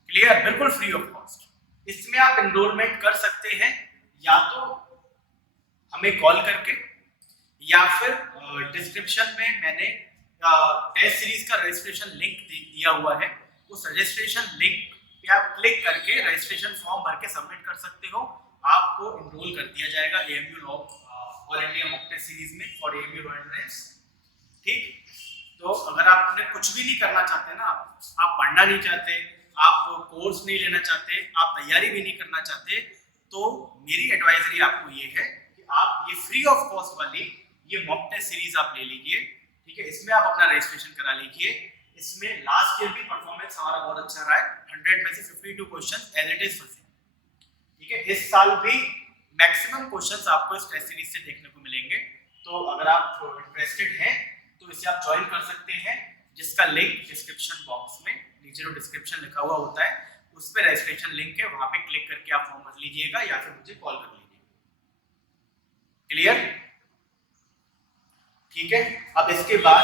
क्लियर? बिल्कुल फ्री ऑफ कॉस्ट। इसमें आप एनरोलमेंट कर सकते हैं या तो हमें कॉल करके या फिर डिस्क्रिप्शन में मैंने टेस्ट सीरीज का रजिस्ट्रेशन लिंक दिया हुआ है। उस रजिस्ट्रेशन लिंक पे आप क्लिक करके रजिस्ट्रेशन फॉर्म भर के सबमिट कर सकते हो। आपको एनरोल कर दिया जाएगा AMU law all India mock test series में फॉर एएमयू लॉ एंट्रेंस। ठीक, तो अगर आपने कुछ भी नहीं करना चाहते ना, आप पढ़ना नहीं चाहते, आप कोर्स नहीं लेना चाहते, आप तैयारी भी नहीं करना चाहते, तो मेरी एडवाइजरी आपको ये है कि आप ये फ्री ऑफ कॉस्ट वाली ये मॉक टेस्ट सीरीज आप ले लीजिए। ठीक है, इसमें आप अपना रजिस्ट्रेशन करा लीजिए। इसमें लास्ट ईयर भी परफॉर्मेंस हमारा बहुत अच्छा रहा है, 100 में से 52 क्वेश्चन एज इट इज फंसे। ठीक है, इस साल भी मैक्सिमम क्वेश्चंस आपको इस टेस्ट सीरीज से देखने को मिलेंगे। तो अगर आप इंटरेस्टेड हैं तो इसे आप ज्वाइन कर सकते हैं, जिसका लिंक डिस्क्रिप्शन बॉक्स में नीचे जो डिस्क्रिप्शन लिखा हुआ होता है उस पे रजिस्ट्रेशन लिंक है, वहां पे क्लिक करके आप फॉर्म भर लीजिएगा या फिर मुझे कॉल कर लीजिएगा। क्लियर? ठीक है, अब इसके बाद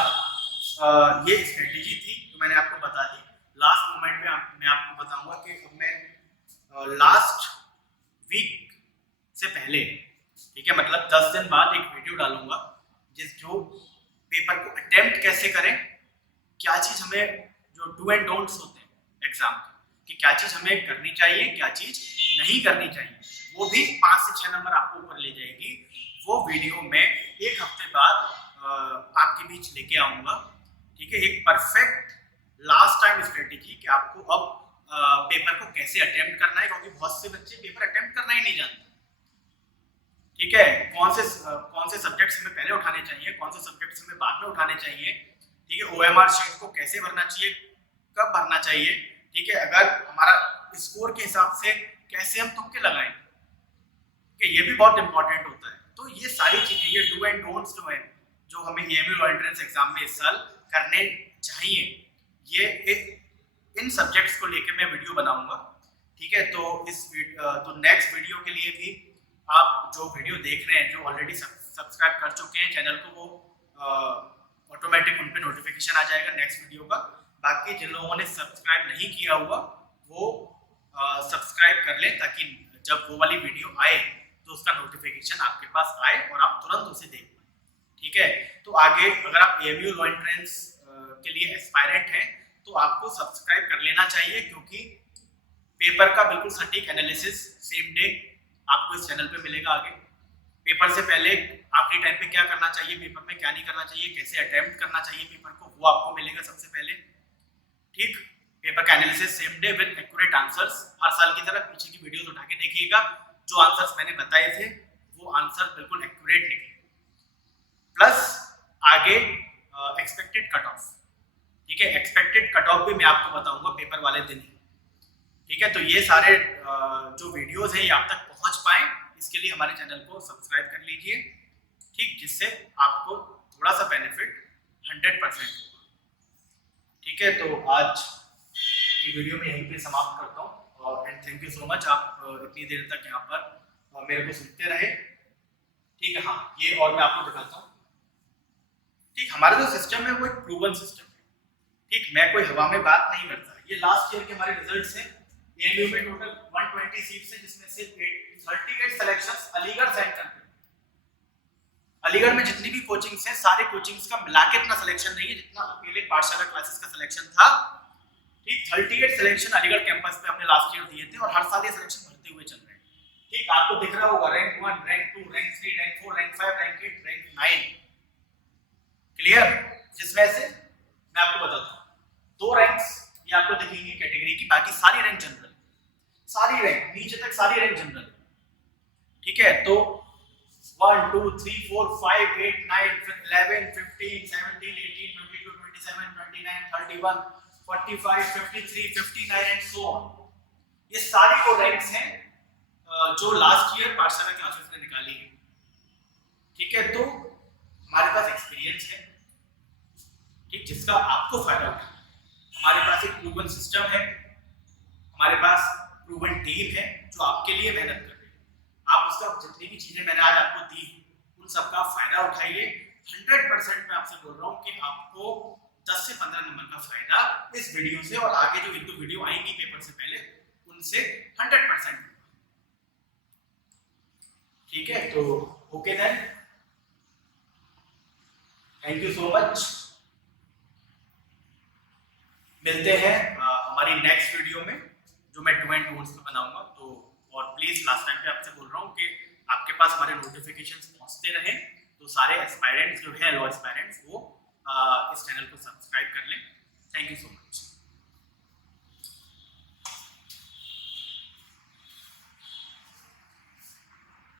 ये स्ट्रेटेजी थी जो मैंने आपको बता दी। लास्ट मोमेंट में मैं आपको बताऊंगा कि अब मैं लास्ट वीक से पहले, ठीक है, मतलब 10 दिन बाद एक वीडियो डालूंगा जो पेपर को अटेम्प्ट कैसे करें, क्या चीज हमें, जो डू एंड डोंट्स होते हैं एग्जाम के, कि क्या चीज हमें करनी चाहिए, क्या चीज नहीं करनी चाहिए, वो भी 5 से 6 नंबर आपको ऊपर ले जाएगी। वो वीडियो में एक हफ्ते बाद आपके बीच लेके आऊंगा। ठीक है, एक परफेक्ट लास्ट टाइम स्ट्रेटेजी कि आपको अब पेपर को कैसे अटेम्प्ट करना है, क्योंकि बहुत से बच्चे पेपर अटेम्प्ट करना ही नहीं जानते। ठीक है, कौन से सब्जेक्ट्स हमें पहले उठाने चाहिए, कौन से सब्जेक्ट्स हमें बाद में उठाने चाहिए। ठीक है, ओएमआर शीट को कैसे भरना चाहिए, कब भरना चाहिए। ठीक है, अगर हमारा स्कोर के हिसाब से कैसे हम तुक्के लगाएं, ठीक है, ये भी बहुत इंपॉर्टेंट होता है। तो ये सारी चीजें, ये डू एंड डोंट्स जो है, जो हमें एएमयू लॉ एंट्रेंस एग्जाम में इस साल करने चाहिए, ये इन सब्जेक्ट्स को लेके मैं वीडियो बनाऊंगा। ठीक है, तो नेक्स्ट वीडियो के लिए भी आप जो वीडियो देख रहे हैं, जो ऑलरेडी सब्सक्राइब कर चुके हैं चैनल को, वो ऑटोमेटिक उन पे नोटिफिकेशन आ जाएगा नेक्स्ट वीडियो का। बाकी जिन लोगों ने सब्सक्राइब नहीं किया हुआ वो सब्सक्राइब कर लें, ताकि जब वो वाली वीडियो आए तो उसका नोटिफिकेशन आपके पास आए और आप तुरंत उसे देख पाए। ठीक है, तो आगे अगर आप एएमयू लॉ एंट्रेंस के लिए एस्पायरेंट हैं तो आपको सब्सक्राइब कर लेना चाहिए, क्योंकि पेपर का बिल्कुल सटीक एनालिसिस सेम डे आपको इस चैनल पे मिलेगा। आगे पेपर से पहले आखिरी टाइम पे क्या करना चाहिए, पेपर में क्या नहीं करना चाहिए, कैसे अटेम्प्ट करना चाहिए पेपर को, वो आपको मिलेगा सबसे पहले। ठीक, पेपर का analysis same day with accurate answers. हर साल की तरह पीछे की वीडियोस उठा के देखिएगा, जो आंसर्स मैंने बताए थे वो आंसर बिल्कुल एक्यूरेट निकले। प्लस आगे एक्सपेक्टेड कट ऑफ। ठीक है, एक्सपेक्टेड कट ऑफ भी मैं आपको बताऊंगा पेपर वाले दिन ही। ठीक है, तो ये सारे जो वीडियोस हैं ये आप तक पहुंच पाए, इसके लिए हमारे चैनल को सब्सक्राइब कर लीजिए। ठीक, जिससे आपको थोड़ा सा बेनिफिट 100% होगा। ठीक है, तो आज की वीडियो में यहीं पे समाप्त करता हूँ और थैंक यू सो मच, आप इतनी देर तक यहाँ पर मेरे को सुनते रहे। ठीक है, हाँ, ये और मैं आपको दिखाता हूँ। ठीक, हमारा जो सिस्टम है वो एक प्रूवन सिस्टम है। ठीक, मैं कोई हवा में बात नहीं करता। ये लास्ट ईयर के हमारे रिजल्ट्स हैं। एएमयू में टोटल 120 सीट्स हैं, जिसमें से 38 सिलेक्शंस अलीगढ़ सेंटर पे। अलीगढ़ में जितनी भी कोचिंग्स हैं, सारे कोचिंग्स का मिला के इतना सिलेक्शन नहीं है जितना अकेले पाठशाला क्लासेस का सिलेक्शन था। ठीक, 38 सिलेक्शन अलीगढ़ कैंपस पे हमने लास्ट ईयर दिए थे और हर साल ये सिलेक्शन भरते हुए चल रहे हैं। ठीक, आपको दिख रहा होगा rank 1, rank 2, rank 3, rank 4, rank 5, rank 8, rank 9। Clear? जिसमें से मैं आपको बताता हूँ, 2 रैंक्स ये आपको दिखेंगी कैटेगरी की, बाकी सारी रैंक जनरल, सारी रैंक नीचे तक सारी रैंक जनरल। ठीक है, तो 1 2 3 4 5 8 9 11 15 17 18 22 27 29 31 45 53 59 एंड सो ऑन। ये सारी वो रैंक्स हैं जो लास्ट ईयर पाठशाला क्लासेस ने निकाली है। ठीक है, तो हमारे पास एक्सपीरियंस है, ठीक, जिसका आपको फायदा होगा। हमारे पास एक प्रूवन सिस्टम है, हमारे पास प्रूवन टीम है जो आपके लिए मेहनत कर रही है। आप उसका जितनी भी चीजें मैंने आज आपको दी उन सबका फायदा उठाइए। 100% मैं आपसे बोल रहा हूँ कि आपको 10 से 15 नंबर का फायदा इस वीडियो से और आगे जो 1-2 वीडियो आएंगी पेपर से पहले उनसे 100% होगा। ठीक है, तो okay then, thank you so much. मिलते हैं हमारी नेक्स्ट वीडियो में, जो मैं 2 एंड 2 पे बनाऊंगा। तो और प्लीज लास्ट टाइम पे आपसे बोल रहा हूँ कि आपके पास हमारे नोटिफिकेशंस पहुंचते रहे, तो सारे एस्पायरेंट्स जो है लॉ एस्पायरेंट्स वो इस चैनल को सब्सक्राइब